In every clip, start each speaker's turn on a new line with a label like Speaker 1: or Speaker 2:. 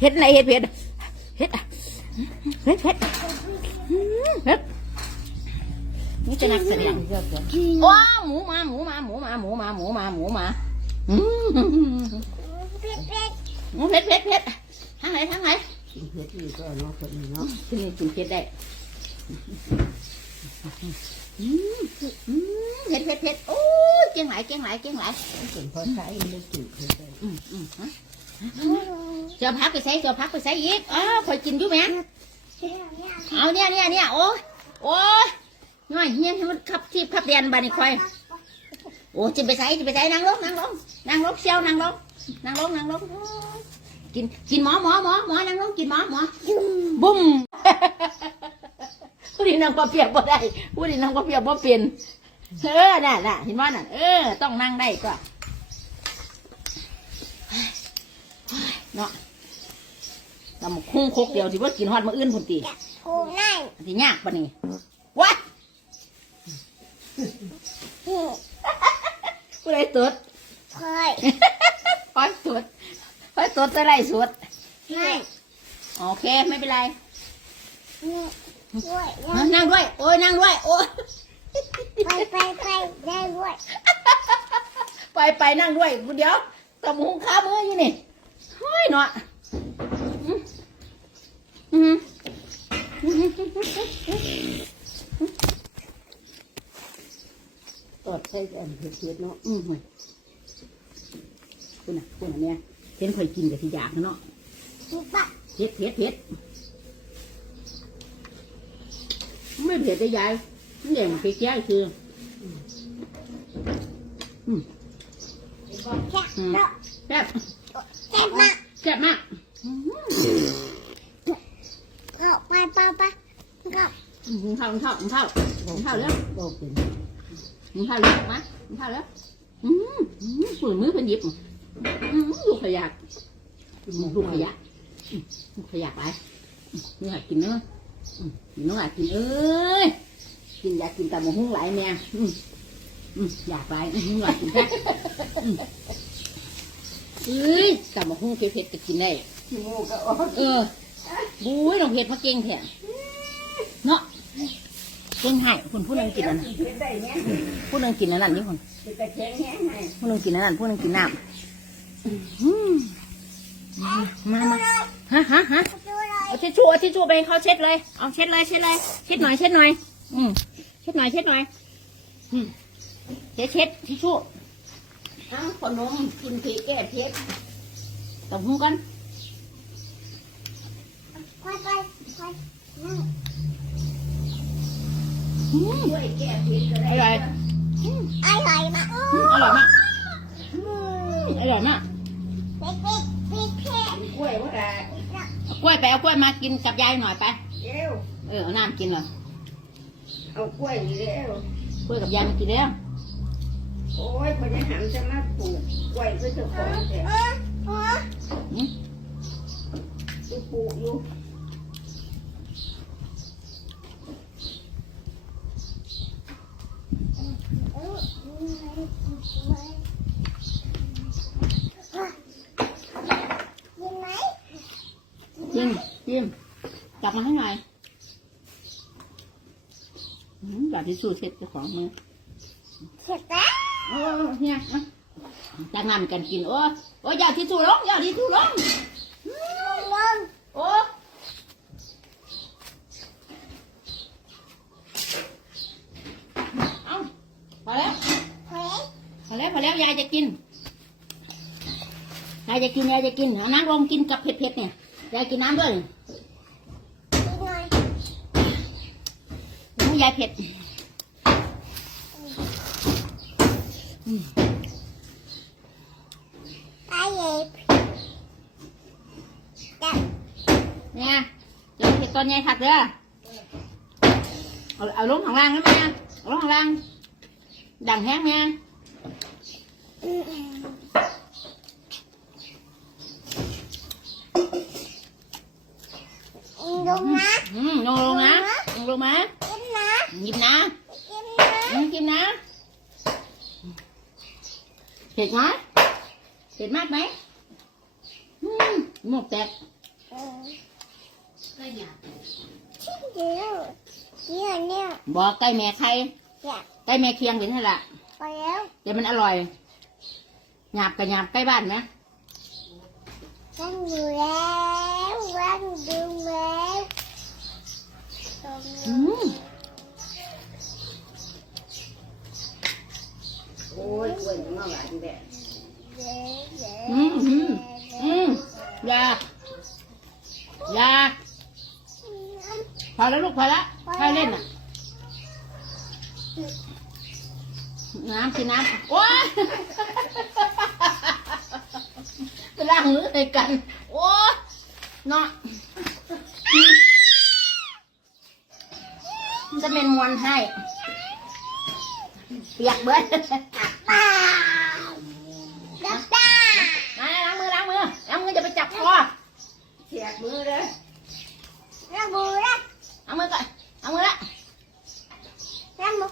Speaker 1: เฮ็ดไหนเฮ็ดเผ็ดเฮ็ดเฮ็ดเฮ็ดเฮ็ดนี่จะนักแสดงว้าหมูมาหมูมาหมูมาหมูมาหมูมาหมูมาอืมเผ็ดเผ็ดเผ็ดทางไหนทางไหน
Speaker 2: เฮ็ดนี่ก็เนาะคนนี้เนาะ
Speaker 1: ที่นี่กินเผ็ดได้อืมอืมเผ็ดเผ็ดเผ็ดโอ้ยเก่งหลายเก่งหลายเก่งหลาย
Speaker 2: เป็นเพราะใช้ไม่ถูกเลย
Speaker 1: อืม อืมฮะพักไปใส่จ้าพักไปใส่อีกอ้าวคอยกินอยู่แม่เอาเนี่ยเนี่ยเนี่ยโอ้ยโอ้ยน้อยเฮียให้มันขับที่ขับเรียนบานี่คอยโอ้จะไปใส่จะไปใส่นั่งลงนั่งลงนั่งลงเชียวนั่งลงนั่งลงนั่งลงโอ้ยกินกินหมอหมอหมอหมอนั่งลงกินหมอหมอบุ้มผู้ดีนั่งก็เปียกบ่ได้ผู้ดีนั่งก็เปียกบ่เป็นเออน่ะน่ะเห็นว่าน่ะเออต้องนั่งได้ก็ เนาะตำคุ้งคกเดียวที่ว่ากินฮอดมาอื่นพุ่นตี
Speaker 3: กูนั่น
Speaker 1: ที่ยากปะนี่วัดผู้ใดตด
Speaker 3: เคย
Speaker 1: คอยตดคอยตดจะไรสวด
Speaker 3: นั่น
Speaker 1: โอเคไม่เป็นไร
Speaker 3: นี่ด้วย
Speaker 1: นั่งด้วย โอ้ยนั่งด้วย โอ้ย
Speaker 3: ไปไปไปได้ด้วย
Speaker 1: ไปไปนั่งด้วยเดี๋ยวตำหุงข้ามืออยู่นี่เฮ้ยเนาะอืมอืมอืม
Speaker 2: ต อดใช้อันเฮ็ดเนาะ
Speaker 1: อืมเว้ยคุณน่ะคุณน่ะเนี่ยเห็นข่อยกินกับที่อยากนะเนาะ
Speaker 3: นี่ปะ
Speaker 1: เผ็ดเผ็ดเผ็ดไม่เผ็ดได้ยายมันแดงเผ็ดแย่คือ
Speaker 3: แค่เนาะ
Speaker 1: แซ่บ
Speaker 3: เจ็บมาก
Speaker 1: แซ่บมาก
Speaker 3: เอาไปไปไปก็
Speaker 1: หุงข้าวหุงข้าวหุงข้าวหุงข้าวเร็ว
Speaker 2: ก็เป็น
Speaker 1: หุงข้าวเร็วมาหุงข้าวเร็วอืมอืมฝืนมือเพิ่นหยิบอืมลูกขยะลูกขยะอืมลูกขยะไปอืมเนื้อกินเนื้ออืมเนื้อกินเอ้ยกินอยากกินแต่หมูหุ้งหลายแม่อืมอืมอยากไปอืมอยากกินแค่อืมเอ้ยแต่หมูหุ้งเผ็ดๆก็กินได้
Speaker 2: ขี้มูกก็ออก
Speaker 1: เออบุ้ยน้องเผ็ดมาเก่งแท้เนาะ เก่งให้คนผู้หนึงกินอันนั้น
Speaker 2: เฮ็ดได้แม่
Speaker 1: ผู้หนึงกินอันนั้นนี่คน
Speaker 2: เป็นตะแคงแห้งให้
Speaker 1: ผู้หนึงกินอันนั้นผู้หนึงกินน้ำอืมมามามาฮะฮะฮะ
Speaker 3: ดูเลย
Speaker 1: เอาทิชชู่เอาทิชชู่ไปให้เขาเช็ดเลย เอาเช็ดเลยเช็ดเลยเช็ดหน่อยเช็ดหน่อย อืมเช็ดหน่อยเช็ดหน่อย อืมเช็ดเช็ดทิชชู่เอ้าขนมกินผีแก้เผ็ดตบหูกัน
Speaker 3: ไปไปไปนั่ง
Speaker 1: อืม
Speaker 2: ช่วยแก้พิษก็
Speaker 1: อ
Speaker 2: ได้
Speaker 1: ร่อย
Speaker 3: อร่อยมาก
Speaker 1: อืมอร่อยมากอร่อยมาก
Speaker 3: เด็กเด็กเด็กเผ็ด
Speaker 2: กล้วยว่าได้
Speaker 1: เอากล้วยไปเอากล้วยมากินกับยายหน่อยไป
Speaker 2: เร็ว
Speaker 1: เออเอาน้ำกินเลย
Speaker 2: เอากล้วยนี่เร็ว
Speaker 1: กล้วยกับยายมากินแล้ว
Speaker 2: โอ้ยพอจะหันจะมาปลูกกล้วยเพื่อเจ้าของแต่
Speaker 3: เออเออ
Speaker 1: อืม
Speaker 2: ไปปลูกอยู่
Speaker 3: เออยินไหม
Speaker 1: จิ้มจิ้ม จับมาให้หน่อยอืมแบบที่สู้เช็ดเจ้าของมือ
Speaker 3: เสร็จแล้ว
Speaker 1: โอ้เนี่ยมาจากนั้นกันกิน โอ้โอ้ยาที่สู้ลงยาที่สู้ลง
Speaker 3: ลง
Speaker 1: โอ้เอาพอแล้ว
Speaker 3: เฮ้ย
Speaker 1: พอแล้วพอแล้วยายจะกินยายจะกินยายจะกินเอาน้ำลงกินกับเผ็ดๆเนี่ยยายกินน้ำด้วย
Speaker 3: กินหน่อย
Speaker 1: โอ้ยายเผ็ดอืม
Speaker 3: ไปเย็บแต่
Speaker 1: เนี่ยเดี๋ยวเผ็ดตอนยายถักเด้อเอาเอาลงข้างล่างนะแม่เอาลงข้างล่างดังแห้งแม่
Speaker 3: อืมลงนะ
Speaker 1: อืมลงลงนะลงลงมา
Speaker 3: กินนะ
Speaker 1: หยิบนะ
Speaker 3: กินนะ
Speaker 1: อืมกินนะเผ็ดไหมเผ็ดมากไหมอืมหมวกแตก
Speaker 3: เออ
Speaker 2: ก็อยาก
Speaker 3: เดี๋ยวเดี๋ยวเนี่ย
Speaker 1: บอกไก่แม่ใคร
Speaker 3: อยาก
Speaker 1: ไก่แม่เคียงเป็นเท่าไหร่
Speaker 3: ไปแล้ว
Speaker 1: แต่มันอร่อยหยาบกับหยาบใกล้บ้านไหม
Speaker 3: วันอยู่แล้ววันดูแล้วตรง
Speaker 1: อื
Speaker 3: นี้
Speaker 1: ม
Speaker 2: โอ้ยกล้วยจะมาหวานแบบ
Speaker 1: อืมอืมอืมอยาอยาพอแล้วลูกพอแล้วใครเล่นอะ น้ำสิน้ำโอ้ยไปล้างมือใส่กัน โอ้ยเนาะจะเป็นมวนให้ เปียกเบิด
Speaker 3: ป้าดับตา
Speaker 1: มาล้างมือล้างมือล้างมือ จะไปจับคอ
Speaker 2: แฉกมือเลย
Speaker 3: ระบุระ
Speaker 1: ล้างมือก่อนล้างมือละ
Speaker 3: ระบุ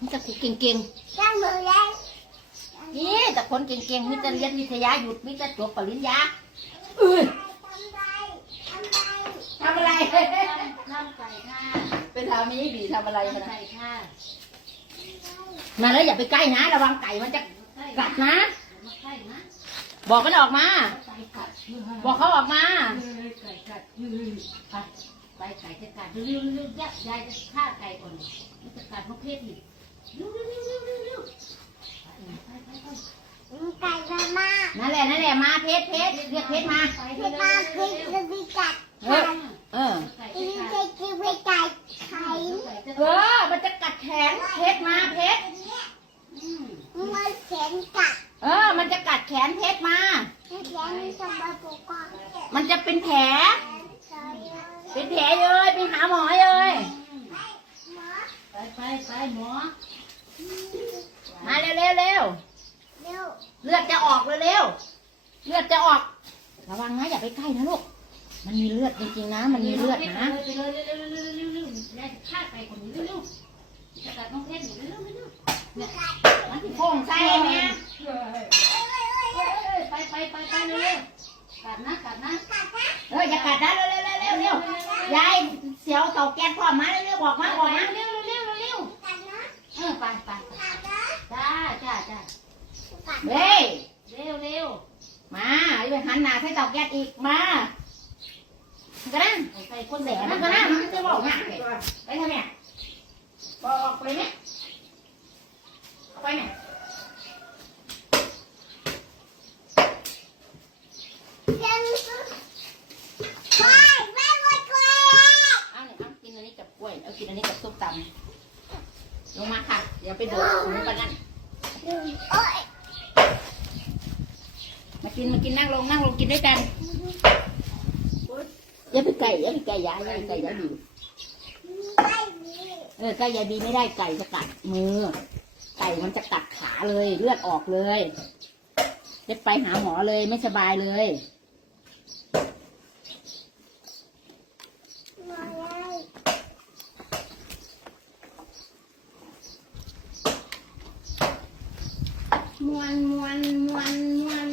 Speaker 1: มันจะเก่ง
Speaker 3: ระบุแล้ว
Speaker 1: ๆนี่แต่คนเก่งๆมิจะเรียนวิทยาหยุดมิจะจบปริญญาเอ้ย
Speaker 3: ทำไรทำไร
Speaker 1: ทำอะไร
Speaker 2: ทำไก่ค่ะ
Speaker 1: เป็นทามีบีทำอะไรมัน
Speaker 2: ไก่ค่ะ
Speaker 1: มาแล้วอย่าไปใกล้นะ ระวังไก่มันจะกัดนะ
Speaker 2: มาไก่นะ
Speaker 1: บอกกันออกมา
Speaker 2: ไก่กัด
Speaker 1: บอกเขาออกมา
Speaker 2: ไก่กัดไปไปไก่จะกัดเร็วเร็วยายยายจะฆ่าไก่ก่อนมันจะกัดมะเพชรอีกเร็วเร็วเร็วเร็วเร็วเร็วไปไปไป
Speaker 3: ไก่มามา
Speaker 1: นั่นแหละนั่นแหละมาเพชรเพชรเรียกเพชรมา
Speaker 2: ไป
Speaker 3: เพ
Speaker 2: เร็ว
Speaker 3: ชร
Speaker 2: เร็
Speaker 3: มาวคื
Speaker 2: เร็
Speaker 3: อ
Speaker 2: ว
Speaker 3: จะมีกัด
Speaker 1: เออเออ
Speaker 2: ไก่
Speaker 3: กิน
Speaker 2: จะ
Speaker 3: จะ
Speaker 2: กัด
Speaker 3: กินไปไก่ไข่
Speaker 1: เออ มันจะกัดแขนเพชรมาเพชร
Speaker 2: อืม
Speaker 3: มันเข็นกัด
Speaker 1: เออ มันจะกัดแขนเพชรมา
Speaker 3: เข็นสมบัติปุกกอน
Speaker 1: มันจะเป็นแผล เป็นแผลเลยไปหาหมอเลย
Speaker 2: ไปไปไปหมอ
Speaker 1: มาเร็วเร็วเร็ว
Speaker 3: เร็ว
Speaker 1: เลือดจะออกเร็วเร็วเลือดจะออก ระวังนะอย่าไปใกล้นะลูก มันมีเลือดจริงๆนะ มันมีเลือดนะ
Speaker 2: ไปเลยเร็วเร็วเร็วเร็วเร็วเร็วยายจะฆ่าไก่คนนี้เร็วเร็วจะกัดน้องเพชรเร็วเร็วเร็วเนี่ยมันที่
Speaker 1: โป่งใส่แม่
Speaker 2: ไปไปไปไปเร็วเร็วกัดนะกัดนะ
Speaker 1: เอออย่ากัดนะเร็วเร็วเร็วเร็วเร็วยายเสียวเตาแก๊สพร้อมมาเร็วเร็วบอกมาบอกมา
Speaker 2: เร็วเร็วเร็วเร็ว
Speaker 3: กัดนะ
Speaker 2: เออไปไป
Speaker 3: กัดนะ
Speaker 2: จ้าจ้าจ้า
Speaker 3: กัด
Speaker 1: เฮ้ย
Speaker 2: เร็วเร็ว
Speaker 1: มาไปหันหน้าใส่เตาแก๊สอีกมา ก็นั่ง
Speaker 2: ใส่คน
Speaker 1: แส
Speaker 2: แส
Speaker 1: มัน
Speaker 2: น
Speaker 1: ก็
Speaker 2: ก็
Speaker 1: นั่
Speaker 2: น่าง
Speaker 1: มันจะบอกหนักเลยไปทำไมบอกออกไปไหมไปไหม
Speaker 3: ยังไปไปหมดเลย
Speaker 1: เอาเนี่ยเอากินอันนี้กับกล้วยเอากินอันนี้กับส้มตำลงมาค่ะ เดี๋ยวไปโดดถุงกันนั่นมากินมากินนั่งลงนั่งลงกินด้วยกัน อย่าไปไก่อย่าไปไก่ยายอย่าไปไก่ยายบี
Speaker 3: ไม่มี
Speaker 1: เออไก่ยายบีไม่ได้ไก่จะกัดมือ ไก่มันจะกัดขาเลยเลือดออกเลยจะไปหาหมอเลยไม่สบายเลย
Speaker 3: มาเลย
Speaker 1: มวนมวนมวนมวน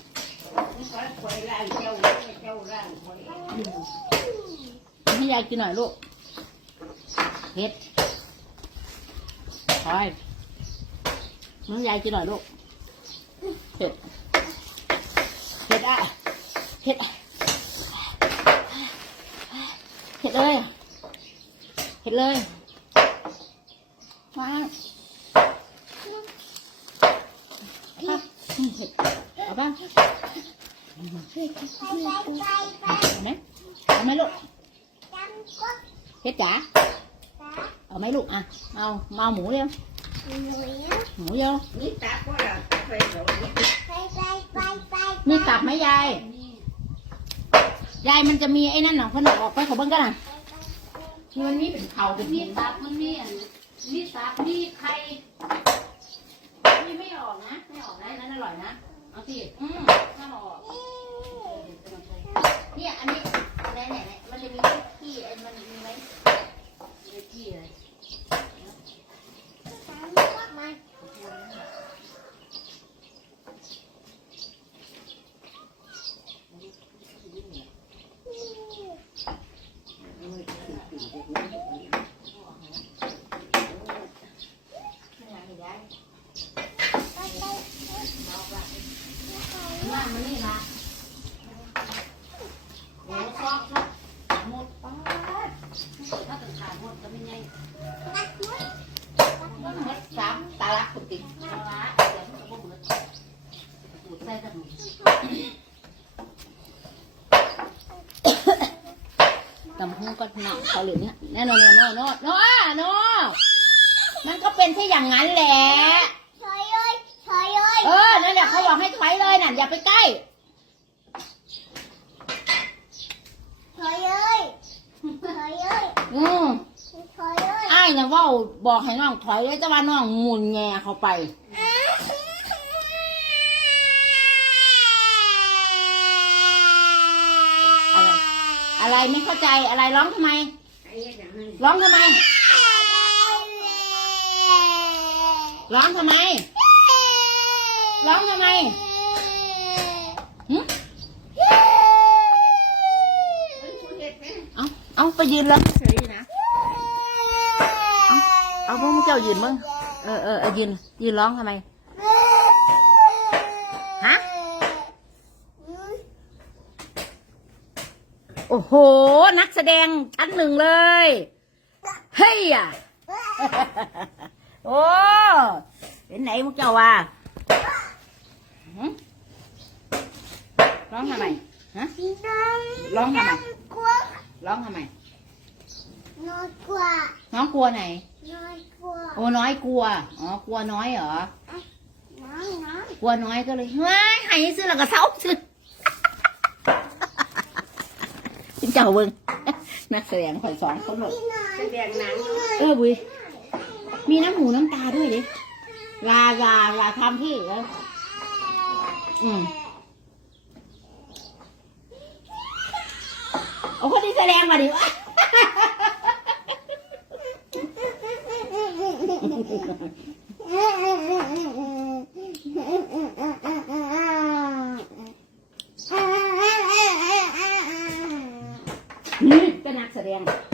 Speaker 2: คอยร่างเจ้าเจ้าร่างคอย
Speaker 1: ให้ยายกินหน่อยลูกเผ็ดคอยน้องยายกินหน่อยลูกเผ็ดเผ็ดอะเผ็ดเผ็ดเลยเผ็ดเลยว้าวเอาป่ะเอาป่ะ เอาไหมเอาไหมลูก
Speaker 3: จังก็
Speaker 1: เพชรจ๋าเอาไหมลูกอะเอามาเอาหมูเร็ว
Speaker 3: ห
Speaker 1: มูเร็ว
Speaker 2: นี่ตาก็ละไปโดด
Speaker 3: ไปไปไปไป
Speaker 1: มีกลับไหมยายยายมันจะมีไอ้นั่นหนอขนมออกไปขอเบิ้งกันนะมันมีเป็นเขาเป็น
Speaker 2: มีตับมันมีอันมีตับมีไข่
Speaker 1: นี่ไม่ออกนะ ไม่ออกนะนั่นอร่อยนะ
Speaker 2: เอาสิ
Speaker 1: อืมถ้าออก
Speaker 3: นี่
Speaker 1: เนี่ยอันนี้ไหนไหนไหนมันจะมีที่ไอ้มันมีไหม
Speaker 2: ที่อะไร
Speaker 1: เโอ้
Speaker 2: ซอกซอกหมดป้าดถ้าต้องขาดหมดก็ไม่ไง
Speaker 1: หมดสามตาลักปกติ
Speaker 2: เอาละเดี๋ยวมันก็บ่เบิดปูดใส่กระดูก
Speaker 1: ตำหูก็หนักเขาเลยเนี่ยแน่นอนโน่โน่โน่โนมันก็เป็นที่อย่างนั้นแหละ
Speaker 3: ถอยเลยถอยเลย
Speaker 1: เออนั่นแหละเขาบอกให้ถอยเลยน่ะอย่าไปใกล้
Speaker 3: ถอยเลยถอยเลย
Speaker 1: อืม
Speaker 3: ถอยเลย
Speaker 1: ไอ้ายนะเว่าบอกให้น้องถอยเลยแต่ว่าน้องหมุนแงเข้าไป อะไร อะไรไม่เข้าใจอะไรร้องทำไม ร้องทำไม ร้องทำไม ร้องทำไม
Speaker 2: เอา
Speaker 1: เอาไปยืนแล้วเฉยนะ เอาเอาพวกมึงเจ้ายืนมึงเออเออยืนยืนร้องทำไม ฮะ โอ้โห นักแสดงชั้นหนึ่งเลย เฮ้ยอะ โอ้เป็นไหนมึงเจ้าว่าหึร้องทำไมฮะร้องทำไม
Speaker 3: กลัว
Speaker 1: ร้องทำไม
Speaker 3: นอนกลัว
Speaker 1: น้องกลัวไหน
Speaker 3: นอนกลัว
Speaker 1: โอ้น้อยกลัว อ๋อ กลัวน้อยเหรอ
Speaker 3: น้องน้อง
Speaker 1: กลัวน้อยก็เลยเฮ้ยหายซื้อแล้วก็เศร้าซื้อ จินเจ้าเบิ้งนักแสดงข่อยสองคนหมด
Speaker 3: พี่นอน
Speaker 2: แสดงหนังอยู่
Speaker 1: เออบุยมีน้ำหูน้ำตาด้วยดิลาลาลาทำพี่แล้วอืมเอาคนที่แสดงมาดิวะ นี่